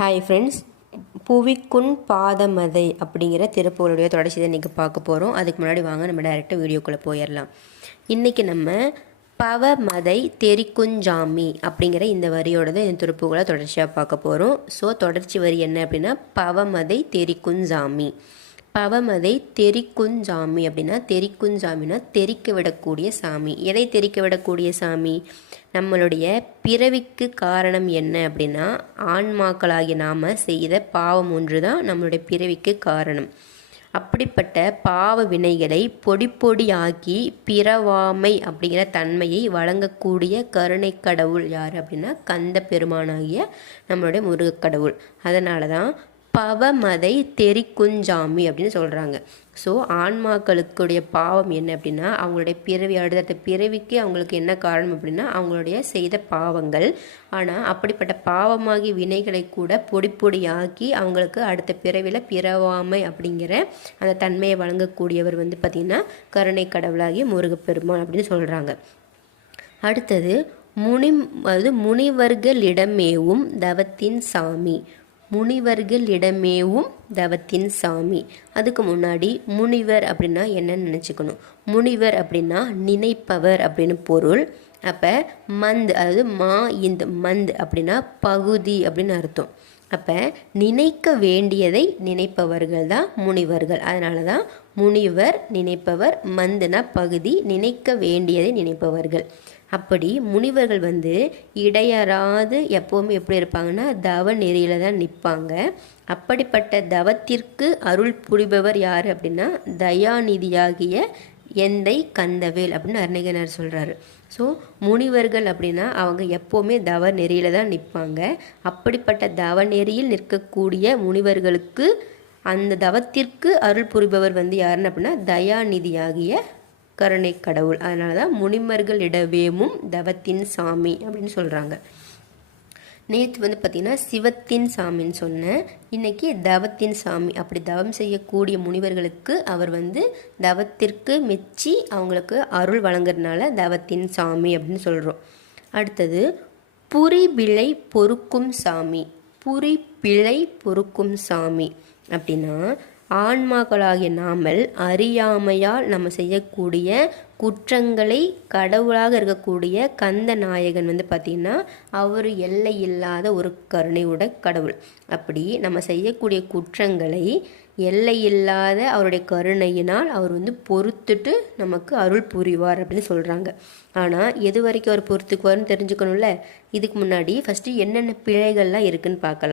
Hi friends, புவிக்குன் பாதமதை அப்படிங்கிற திருப்புகளுடைய தொடர்ச்சி தான் இன்றைக்கி பார்க்க போகிறோம். அதுக்கு முன்னாடி வாங்க நம்ம டைரெக்டாக வீடியோக்குள்ளே போயிடலாம். இன்றைக்கி நம்ம பவமதை தெரிக்குஞ்சாமி அப்படிங்கிற இந்த வரியோட தான் இந்த திருப்புகளை தொடர்ச்சியாக பார்க்க போகிறோம். ஸோ தொடர்ச்சி வரி என்ன அப்படின்னா பவமதை தெரிக்குஞ்சாமி. பவமதை தெரிக்குஞ்சாமி அப்படின்னா தெரிக்குஞ்சாமின்னா தெரிக்க விடக்கூடிய சாமி. எதை தெரிக்க விடக்கூடிய சாமி? நம்மளுடைய பிறவிக்கு காரணம் என்ன அப்படின்னா ஆன்மாக்களாகி நாம் செய்த பாவம் ஒன்று தான் நம்மளுடைய பிறவிக்கு காரணம். அப்படிப்பட்ட பாவ வினைகளை பொடி பொடியாக்கி பிறவாமை அப்படிங்கிற தன்மையை வழங்கக்கூடிய கருணை கடவுள் யார் அப்படின்னா கந்த பெருமானாகிய நம்மளுடைய முருகக்கடவுள். அதனால தான் பவமதை தெரிக்குஞ்சாமி அப்படின்னு சொல்கிறாங்க. ஸோ ஆன்மாக்களுக்குடைய பாவம் என்ன அப்படின்னா அவங்களுடைய பிறவி அடுத்த பிறவிக்கு அவங்களுக்கு என்ன காரணம் அப்படின்னா அவங்களுடைய செய்த பாவங்கள். ஆனால் அப்படிப்பட்ட பாவமாகி வினைகளை கூட பொடி பொடியாக்கி அவங்களுக்கு அடுத்த பிறவியில் பிறவாமை அப்படிங்கிற அந்த தன்மையை வழங்கக்கூடியவர் பார்த்திங்கன்னா கருணை கடவுளாகிய முருகப்பெருமான் அப்படின்னு சொல்கிறாங்க. அடுத்தது முனிவர்களிடமேவும் தவத்தின் சாமி. முனிவர்களிடமேவும் தவத்தின் சாமி. அதுக்கு முன்னாடி முனிவர் அப்படின்னா என்னன்னு நினச்சிக்கணும். முனிவர் அப்படின்னா நினைப்பவர் அப்படின்னு பொருள். அப்போ மந்த், அதாவது இந்த மந்த் அப்படின்னா பகுதி அப்படின்னு அர்த்தம். அப்போ நினைக்க வேண்டியதை நினைப்பவர்கள் தான் முனிவர்கள். அதனால தான் முனிவர் நினைப்பவர், மந்துனா பகுதி, நினைக்க வேண்டியதை நினைப்பவர்கள். அப்படி முனிவர்கள் இடையறாது எப்போவுமே எப்படி இருப்பாங்கன்னா தவ நெறியில தான் நிற்பாங்க. அப்படிப்பட்ட தவத்திற்கு அருள் புரிபவர் யார் அப்படின்னா தயாநிதியாகிய எந்தை கந்தவேல் அப்படின்னு அருணகிரிநாதர் சொல்கிறாரு. ஸோ முனிவர்கள் அப்படின்னா அவங்க எப்போவுமே தவ நெறியில தான் நிற்பாங்க. அப்படிப்பட்ட தவ நெறியில் நிற்கக்கூடிய முனிவர்களுக்கு அந்த தவத்திற்கு அருள் புரிபவர் யாருன்னு அப்படின்னா தயாநிதியாகிய கருணை கடவுள். அதனால தான் முனிவர்களிடவேவும் தவத்தின் சாமி அப்படின்னு சொல்கிறாங்க. நேற்று பார்த்திங்கன்னா சிவத்தின் சாமின்னு சொன்னேன். இன்றைக்கி தவத்தின் சாமி. அப்படி தவம் செய்யக்கூடிய முனிவர்களுக்கு அவர் தவத்திற்கு மெச்சி அவங்களுக்கு அருள் வழங்குறதுனால தவத்தின் சாமி அப்படின்னு சொல்கிறோம். அடுத்தது புரிபிழை பொறுக்கும் சாமி. புரிபிழை பொறுக்கும் சாமி அப்படின்னா ஆன்மாக்களாகிய நாமல் அறியாமையால் நம்ம செய்யக்கூடிய குற்றங்களை கடவுளாக இருக்கக்கூடிய கந்த நாயகன் பார்த்திங்கன்னா அவர் எல்லை இல்லாத ஒரு கருணையோட கடவுள். அப்படி நம்ம செய்யக்கூடிய குற்றங்களை எல்லை இல்லாத அவருடைய கருணையினால் அவர் பொறுத்துட்டு நமக்கு அருள் புரிவார் அப்படின்னு சொல்கிறாங்க. ஆனால் எது வரைக்கும் அவர் பொறுத்துக்குவார்னு தெரிஞ்சுக்கணும்ல. இதுக்கு முன்னாடி ஃபஸ்ட்டு என்னென்ன பிழைகள்லாம் இருக்குதுன்னு பார்க்கலாம்.